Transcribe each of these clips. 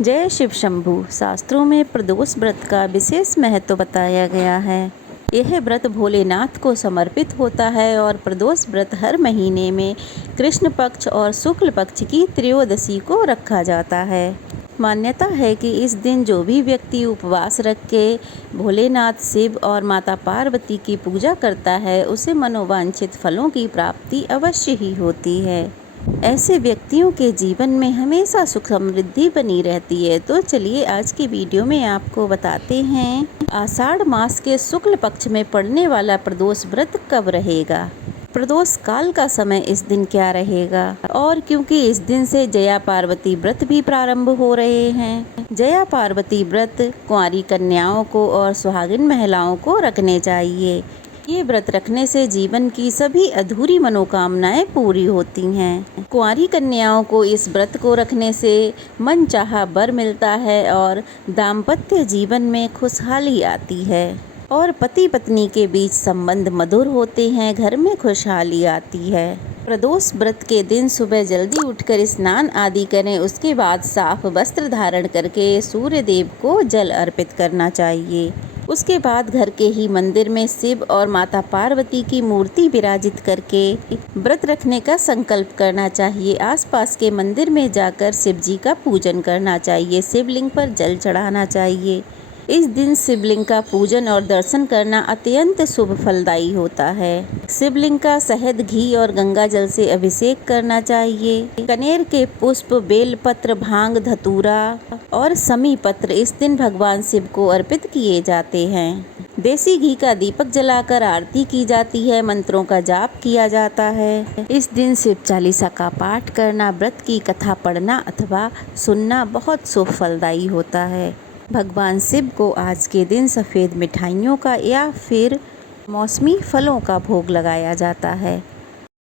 जय शिव शंभू। शास्त्रों में प्रदोष व्रत का विशेष महत्व बताया गया है। यह व्रत भोलेनाथ को समर्पित होता है और प्रदोष व्रत हर महीने में कृष्ण पक्ष और शुक्ल पक्ष की त्रयोदशी को रखा जाता है। मान्यता है कि इस दिन जो भी व्यक्ति उपवास रख के भोलेनाथ शिव और माता पार्वती की पूजा करता है उसे मनोवांछित फलों की प्राप्ति अवश्य ही होती है। ऐसे व्यक्तियों के जीवन में हमेशा सुख समृद्धि बनी रहती है। तो चलिए आज की वीडियो में आपको बताते हैं आषाढ़ मास के शुक्ल पक्ष में पड़ने वाला प्रदोष व्रत कब रहेगा, प्रदोष काल का समय इस दिन क्या रहेगा, और क्योंकि इस दिन से जया पार्वती व्रत भी प्रारंभ हो रहे हैं। जया पार्वती व्रत कुंवारी कन्याओं को और सुहागिन महिलाओं को रखने चाहिए। ये व्रत रखने से जीवन की सभी अधूरी मनोकामनाएं पूरी होती हैं। कुंवारी कन्याओं को इस व्रत को रखने से मनचाहा वर मिलता है और दाम्पत्य जीवन में खुशहाली आती है और पति पत्नी के बीच संबंध मधुर होते हैं, घर में खुशहाली आती है। प्रदोष व्रत के दिन सुबह जल्दी उठकर स्नान आदि करें। उसके बाद साफ वस्त्र धारण करके सूर्य देव को जल अर्पित करना चाहिए। उसके बाद घर के ही मंदिर में शिव और माता पार्वती की मूर्ति विराजित करके व्रत रखने का संकल्प करना चाहिए। आसपास के मंदिर में जाकर शिव जी का पूजन करना चाहिए, शिवलिंग पर जल चढ़ाना चाहिए। इस दिन शिवलिंग का पूजन और दर्शन करना अत्यंत शुभ फलदायी होता है। शिवलिंग का शहद, घी और गंगा जल से अभिषेक करना चाहिए। कनेर के पुष्प, बेलपत्र, भांग, धतूरा और समी पत्र इस दिन भगवान शिव को अर्पित किए जाते हैं। देसी घी का दीपक जलाकर आरती की जाती है, मंत्रों का जाप किया जाता है। इस दिन शिव चालीसा का पाठ करना, व्रत की कथा पढ़ना अथवा सुनना बहुत शुभ फलदायी होता है। भगवान शिव को आज के दिन सफ़ेद मिठाइयों का या फिर मौसमी फलों का भोग लगाया जाता है।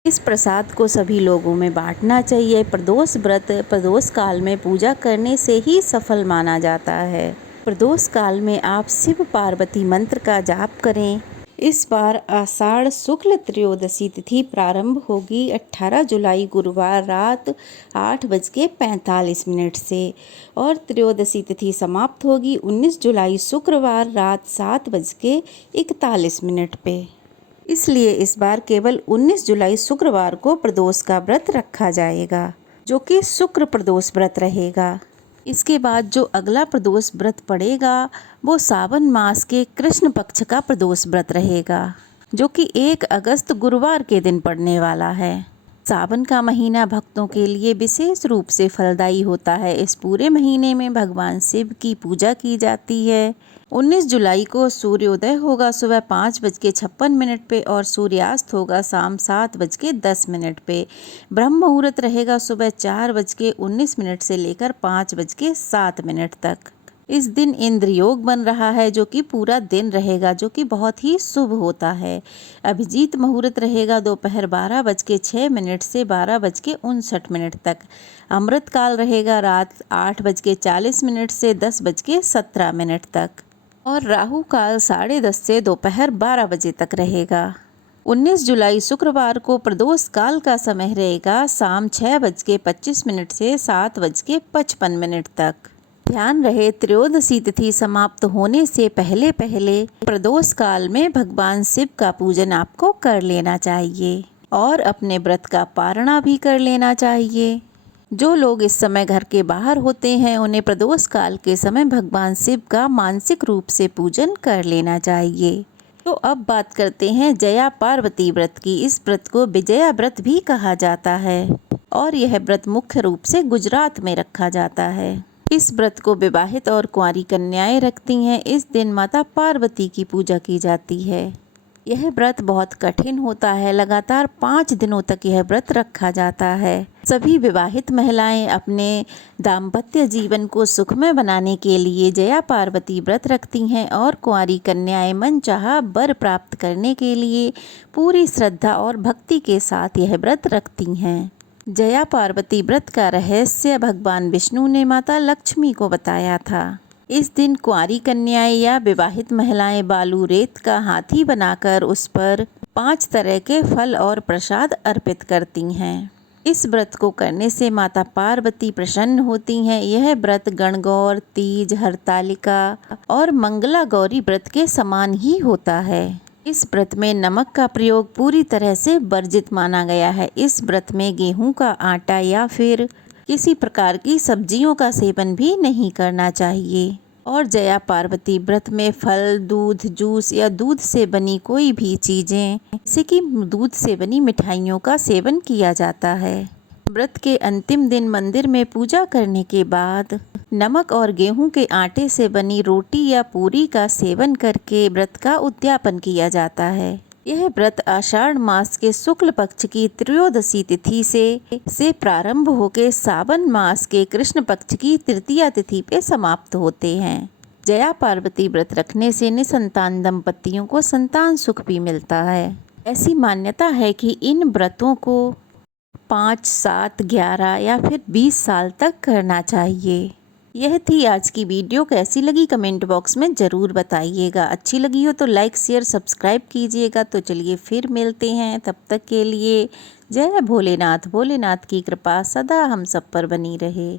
इस प्रसाद को सभी लोगों में बांटना चाहिए। प्रदोष व्रत प्रदोष काल में पूजा करने से ही सफल माना जाता है। प्रदोष काल में आप शिव पार्वती मंत्र का जाप करें। इस बार आषाढ़ शुक्ल त्रयोदशी तिथि प्रारंभ होगी 18 जुलाई गुरुवार रात 8:45 से और त्रयोदशी तिथि समाप्त होगी 19 जुलाई शुक्रवार रात 7:41 पे। इसलिए इस बार केवल 19 जुलाई शुक्रवार को प्रदोष का व्रत रखा जाएगा, जो कि शुक्र प्रदोष व्रत रहेगा। इसके बाद जो अगला प्रदोष व्रत पड़ेगा वो सावन मास के कृष्ण पक्ष का प्रदोष व्रत रहेगा, जो कि 1 अगस्त गुरुवार के दिन पड़ने वाला है। सावन का महीना भक्तों के लिए विशेष रूप से फलदायी होता है। इस पूरे महीने में भगवान शिव की पूजा की जाती है। 19 जुलाई को सूर्योदय होगा सुबह 5:56 पे और सूर्यास्त होगा शाम 7:10 पे। ब्रह्म मुहूर्त रहेगा सुबह 4:19 से लेकर 5:07 तक। इस दिन इंद्र योग बन रहा है, जो कि पूरा दिन रहेगा, जो कि बहुत ही शुभ होता है। अभिजीत मुहूर्त रहेगा दोपहर 12:06 से 12:59 तक। अमृत काल रहेगा रात 8:40 से 10:17 तक और राहु काल 10:30 से दोपहर 12 बजे तक रहेगा। 19 जुलाई शुक्रवार को प्रदोष काल का समय रहेगा शाम 6:25 से 7:55 तक। ध्यान रहे, त्रयोदशी तिथि समाप्त होने से पहले पहले प्रदोष काल में भगवान शिव का पूजन आपको कर लेना चाहिए और अपने व्रत का पारणा भी कर लेना चाहिए। जो लोग इस समय घर के बाहर होते हैं उन्हें प्रदोष काल के समय भगवान शिव का मानसिक रूप से पूजन कर लेना चाहिए। तो अब बात करते हैं जया पार्वती व्रत की। इस व्रत को विजया व्रत भी कहा जाता है और यह व्रत मुख्य रूप से गुजरात में रखा जाता है। इस व्रत को विवाहित और कुंवारी कन्याएं रखती हैं। इस दिन माता पार्वती की पूजा की जाती है। यह व्रत बहुत कठिन होता है। लगातार 5 दिनों तक यह व्रत रखा जाता है। सभी विवाहित महिलाएं अपने दाम्पत्य जीवन को सुखमय बनाने के लिए जया पार्वती व्रत रखती हैं और कुंवारी कन्याएं मनचाहा वर प्राप्त करने के लिए पूरी श्रद्धा और भक्ति के साथ यह व्रत रखती हैं। जया पार्वती व्रत का रहस्य भगवान विष्णु ने माता लक्ष्मी को बताया था। इस दिन कुंवारी कन्याएं या विवाहित महिलाएं बालू रेत का हाथी बनाकर उस पर 5 तरह के फल और प्रसाद अर्पित करती हैं। इस व्रत को करने से माता पार्वती प्रसन्न होती हैं। यह व्रत गणगौर, तीज, हरतालिका और मंगला गौरी व्रत के समान ही होता है। इस व्रत में नमक का प्रयोग पूरी तरह से वर्जित माना गया है। इस व्रत में गेहूं का आटा या फिर किसी प्रकार की सब्जियों का सेवन भी नहीं करना चाहिए। और जया पार्वती व्रत में फल, दूध, जूस या दूध से बनी कोई भी चीज़ें जैसे कि दूध से बनी मिठाइयों का सेवन किया जाता है। व्रत के अंतिम दिन मंदिर में पूजा करने के बाद नमक और गेहूं के आटे से बनी रोटी या पूरी का सेवन करके व्रत का उद्यापन किया जाता है। यह व्रत आषाढ़ मास के शुक्ल पक्ष की त्रयोदशी तिथि से प्रारंभ होकर सावन मास के कृष्ण पक्ष की तृतीया तिथि पे समाप्त होते हैं। जया पार्वती व्रत रखने से निसंतान दंपतियों को संतान सुख भी मिलता है। ऐसी मान्यता है कि इन व्रतों को 5, 7, 11 या फिर 20 साल तक करना चाहिए। यह थी आज की वीडियो। कैसी लगी कमेंट बॉक्स में ज़रूर बताइएगा। अच्छी लगी हो तो लाइक, शेयर, सब्सक्राइब कीजिएगा। तो चलिए फिर मिलते हैं, तब तक के लिए जय भोलेनाथ। भोलेनाथ की कृपा सदा हम सब पर बनी रहे।